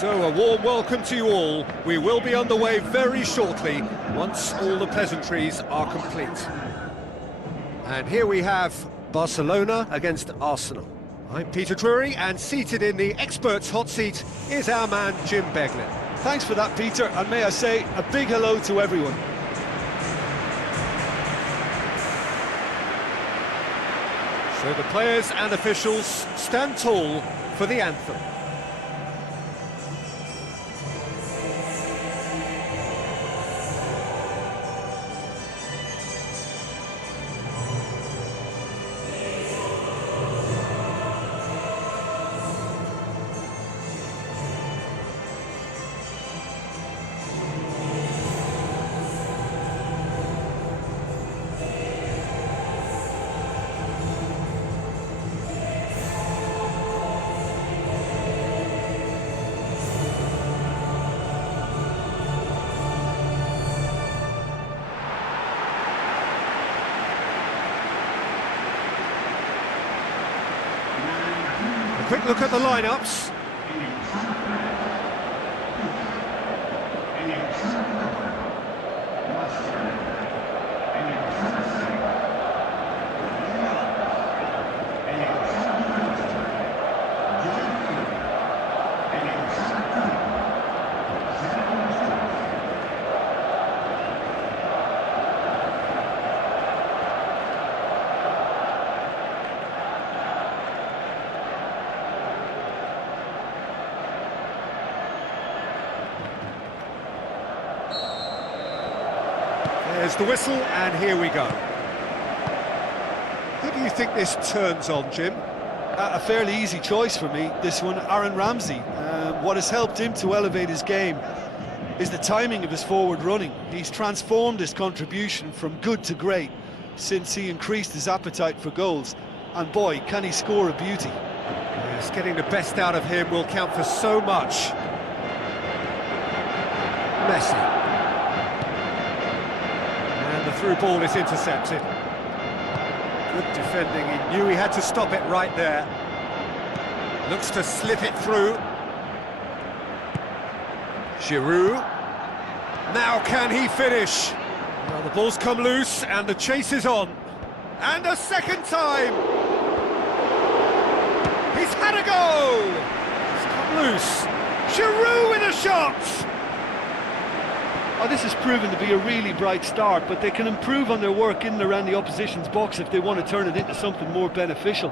So, a warm welcome to you all. We will be underway very shortly, once all the pleasantries are complete. And here we have Barcelona against Arsenal. I'm Peter Drury, and seated in the experts' hot seat is our man Jim Beglin. Thanks for that, Peter, and may I say a big hello to everyone. So the players and officials stand tall for the anthem. Quick look at the lineups. There's the whistle, and here we go. Who do you think this turns on, Jim? A fairly easy choice for me, this one, Aaron Ramsey. What has helped him to elevate his game is the timing of his forward running. He's transformed his contribution from good to great since he increased his appetite for goals. And boy, can he score a beauty. Yes, getting the best out of him will count for so much. Messi. The through ball is intercepted. Good defending, he knew he had to stop it right there. Looks to slip it through. Giroud. Now can he finish? Well, the ball's come loose and the chase is on. And a second time! He's had a go! It's come loose. Giroud with a shot! Oh, this has proven to be a really bright start, but they can improve on their work in and around the opposition's box if they want to turn it into something more beneficial.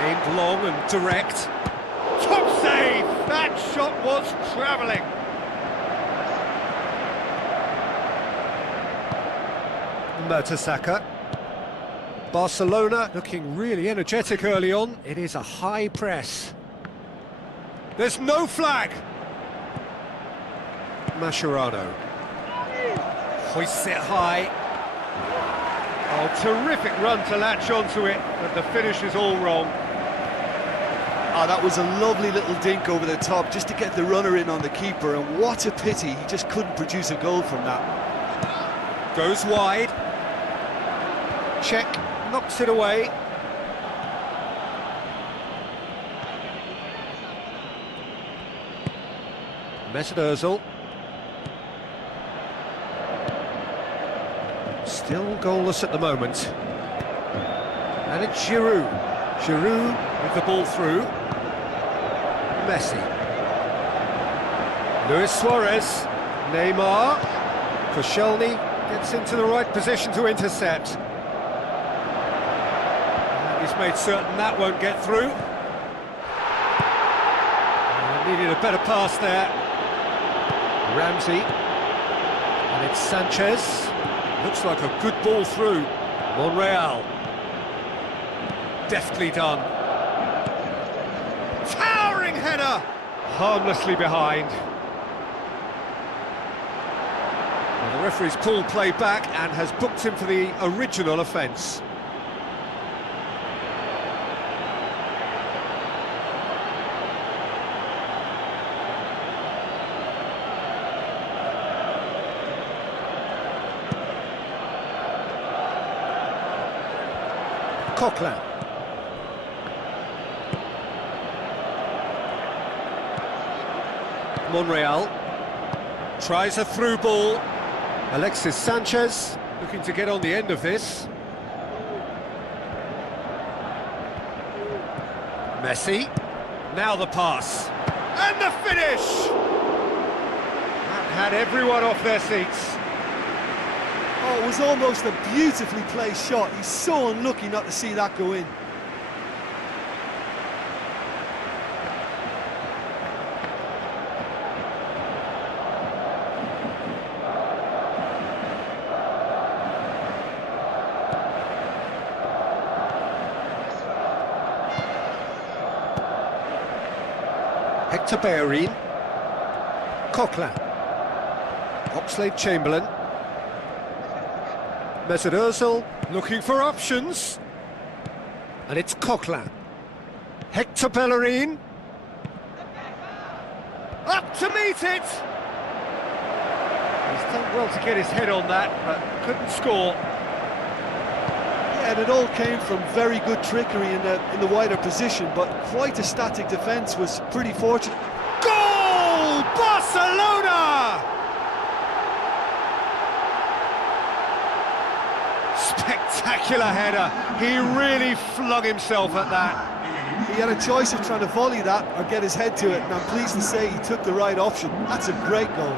Aimed long and direct. Top save! That shot was travelling. Mertesacker. Barcelona looking really energetic early on. It is a high press. There's no flag! Mascherano hoists it high. Oh, terrific run to latch onto it, but the finish is all wrong. Ah, that was a lovely little dink over the top just to get the runner in on the keeper, and what a pity he just couldn't produce a goal from that. Goes wide. Check, knocks it away. Mesut Ozil. Still goalless at the moment. And it's Giroud. Giroud with the ball through. Messi. Luis Suarez. Neymar. Koscielny gets into the right position to intercept. And he's made certain that won't get through. Needed a better pass there. Ramsey. And it's Sanchez. Looks like a good ball through. Monreal. Deftly done. Towering header! Harmlessly behind. Well, the referee's pulled play back and has booked him for the original offence. Coquelin. Monreal. Tries a through ball. Alexis Sanchez looking to get on the end of this. Messi. Now the pass. And the finish! That had everyone off their seats. Oh, it was almost a beautifully placed shot. He's so unlucky not to see that go in. Hector Bellerin. Coquelin. Oxlade-Chamberlain. Mesut Ozil looking for options. And it's Coquelin. Hector Bellerin. Up to meet it! He's done well to get his head on that, but couldn't score. Yeah, and it all came from very good trickery in the wider position, but quite a static defence was pretty fortunate. Goal! Barcelona! Spectacular header. He really flung himself at that. He had a choice of trying to volley that or get his head to it, and I'm pleased to say he took the right option. That's a great goal.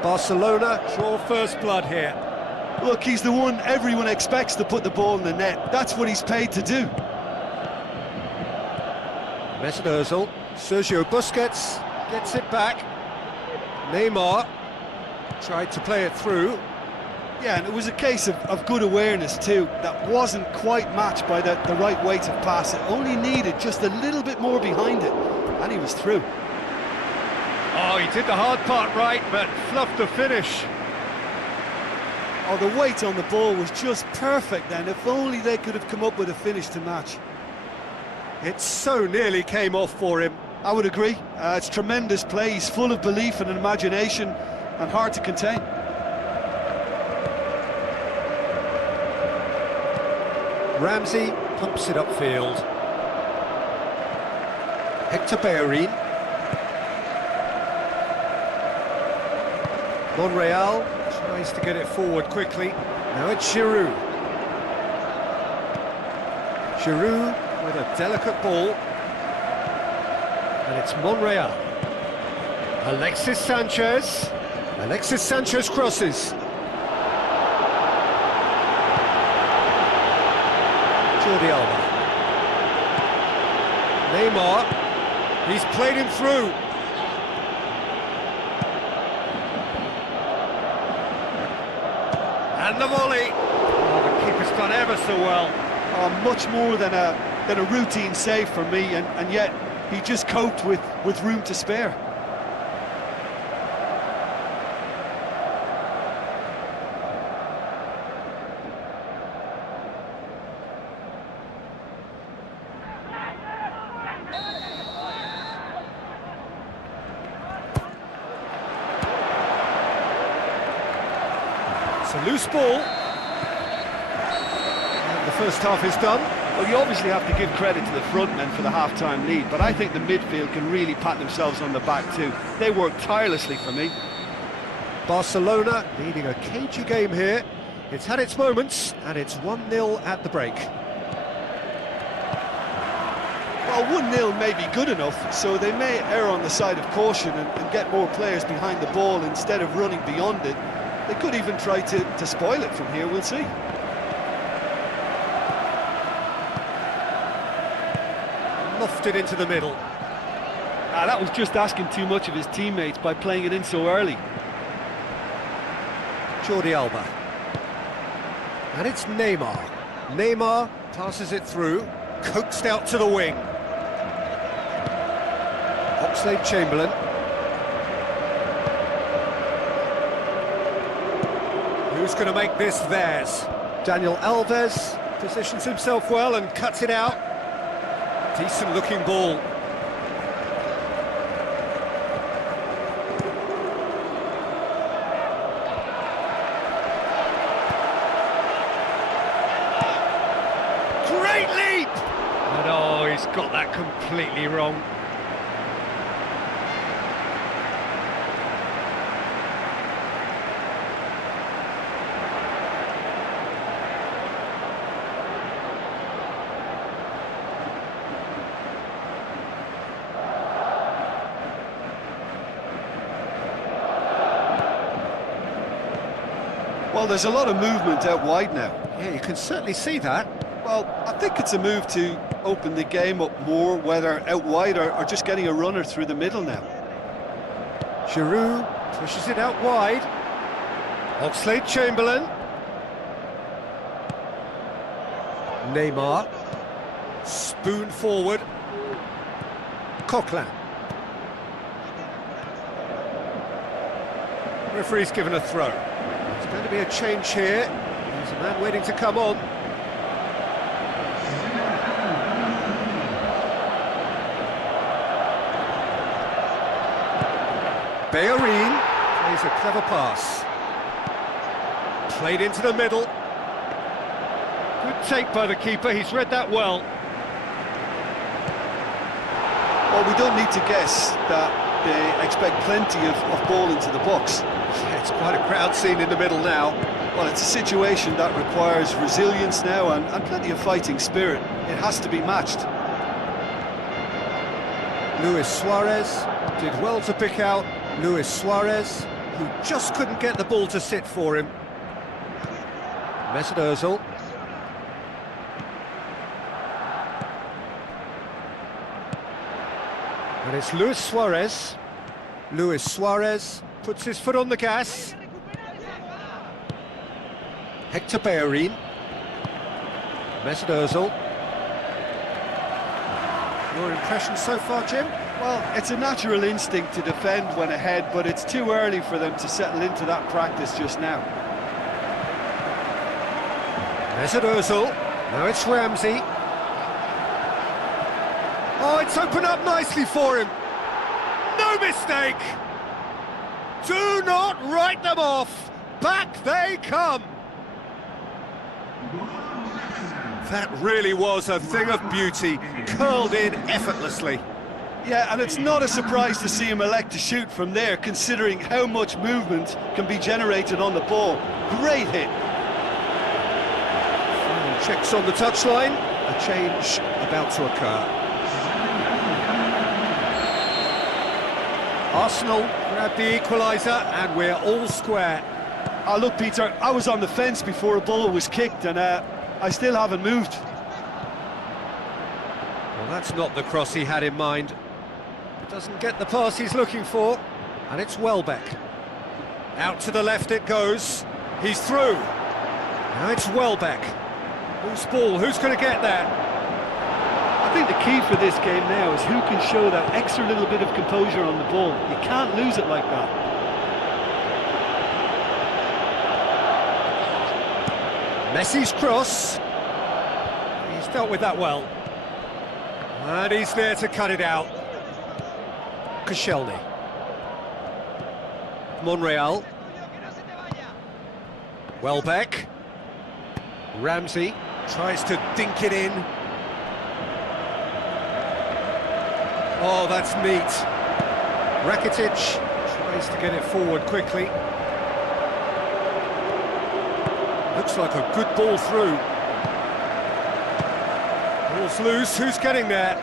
Barcelona draw first blood here. Look, he's the one everyone expects to put the ball in the net. That's what he's paid to do. Mesut Ozil, Sergio Busquets gets it back. Neymar tried to play it through. Yeah, and it was a case of good awareness too. That wasn't quite matched by the right weight of pass. It only needed just a little bit more behind it, and he was through. Oh, he did the hard part right, but fluffed the finish. Oh, the weight on the ball was just perfect then. If only they could have come up with a finish to match. It so nearly came off for him. I would agree. It's tremendous play. He's full of belief and imagination and hard to contain. Ramsey pumps it upfield. Hector Bellerin. Monreal tries to get it forward quickly. Now it's Giroud. Giroud with a delicate ball. And it's Monreal. Alexis Sanchez. Alexis Sanchez crosses. Jordi Alba. Neymar. He's played him through. And the volley. Oh, the keeper's done ever so well. Oh, much more than a routine save for me, and yet he just coped with room to spare. It's a loose ball. And the first half is done. Well, you obviously have to give credit to the front men for the half-time lead, but I think the midfield can really pat themselves on the back too. They worked tirelessly for me. Barcelona leading a cagey game here. It's had its moments, and it's 1-0 at the break. Well, 1-0 may be good enough, so they may err on the side of caution and get more players behind the ball instead of running beyond it. They could even try to spoil it from here, we'll see. Lofted into the middle. That was just asking too much of his teammates by playing it in so early. Jordi Alba. And it's Neymar. Neymar passes it through, coaxed out to the wing. Oxlade-Chamberlain. Who's going to make this theirs? Daniel Alves positions himself well and cuts it out. Decent looking ball. Great leap! And oh, he's got that completely wrong. Well, there's a lot of movement out wide now. Yeah, you can certainly see that. Well, I think it's a move to open the game up more, whether out wide or just getting a runner through the middle now. Giroud pushes it out wide. Oxlade-Chamberlain. Neymar. Spoon forward. Coquelin. Referee's given a throw. There's going to be a change here. There's a man waiting to come on. Bellerin plays a clever pass. Played into the middle. Good take by the keeper, he's read that well. Well, we don't need to guess that they expect plenty of ball into the box. It's quite a crowd scene in the middle now. Well, it's a situation that requires resilience now and plenty of fighting spirit. It has to be matched. Luis Suarez did well to pick out Luis Suarez, who just couldn't get the ball to sit for him. Mesut Ozil. And it's Luis Suarez. Luis Suarez puts his foot on the gas. Hector Bellerin. Mesut Ozil. Your impression so far, Jim? Well, it's a natural instinct to defend when ahead, but it's too early for them to settle into that practice just now. Mesut Ozil. Now it's Ramsey. Oh, it's opened up nicely for him. No mistake! Do not write them off. Back they come. That really was a thing of beauty, curled in effortlessly. Yeah, and it's not a surprise to see him elect to shoot from there, considering how much movement can be generated on the ball. Great hit. Checks on the touchline, a change about to occur. Arsenal grab the equaliser and we're all square. Oh, look, Peter, I was on the fence before a ball was kicked and I still haven't moved. Well, that's not the cross he had in mind. Doesn't get the pass he's looking for, and it's Welbeck. Out to the left it goes. He's through. Now it's Welbeck. Whose ball? Who's going to get that? I think the key for this game now is who can show that extra little bit of composure on the ball. You can't lose it like that. Messi's cross. He's dealt with that well. And he's there to cut it out. Koscielny. Monreal. Welbeck. Ramsey tries to dink it in. Oh, that's neat. Rakitic tries to get it forward quickly. Looks like a good ball through. Ball's loose, who's getting there?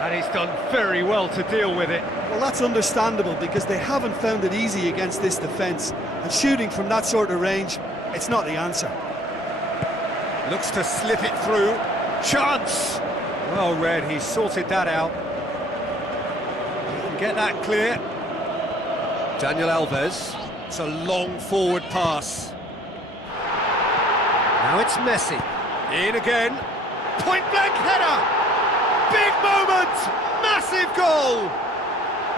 And he's done very well to deal with it. Well, that's understandable because they haven't found it easy against this defence. And shooting from that sort of range, it's not the answer. Looks to slip it through. Chance! Well read, he sorted that out. He can get that clear. Daniel Alves. It's a long forward pass. Now it's Messi. In again. Point-blank header! Big moment! Massive goal!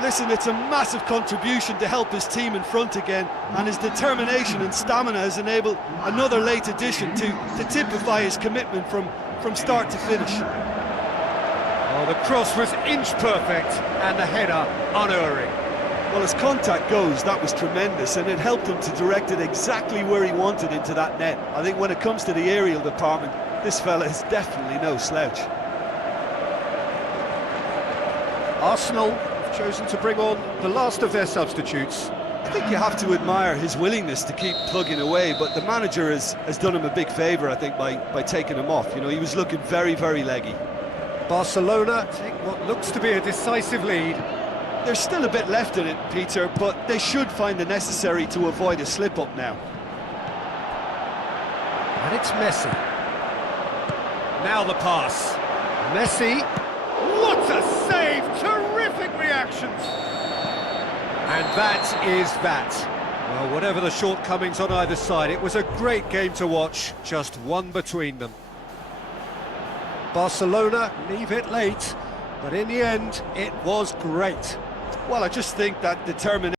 Listen, it's a massive contribution to help his team in front again, and his determination and stamina has enabled another late addition to typify his commitment from start to finish. Oh, the cross was inch perfect, and the header unerring. Well, as contact goes, that was tremendous, and it helped him to direct it exactly where he wanted into that net. I think when it comes to the aerial department, this fella is definitely no slouch. Arsenal have chosen to bring on the last of their substitutes. I think you have to admire his willingness to keep plugging away, but the manager has done him a big favour, I think, by taking him off. You know, he was looking very, very leggy. Barcelona take what looks to be a decisive lead. There's still a bit left in it, Peter, but they should find the necessary to avoid a slip-up now. And it's Messi. Now the pass. Messi. What a save! Terrific reactions! And that is that. Well, whatever the shortcomings on either side, it was a great game to watch, just one between them. Barcelona leave it late, but in the end, it was great. Well, I just think that determination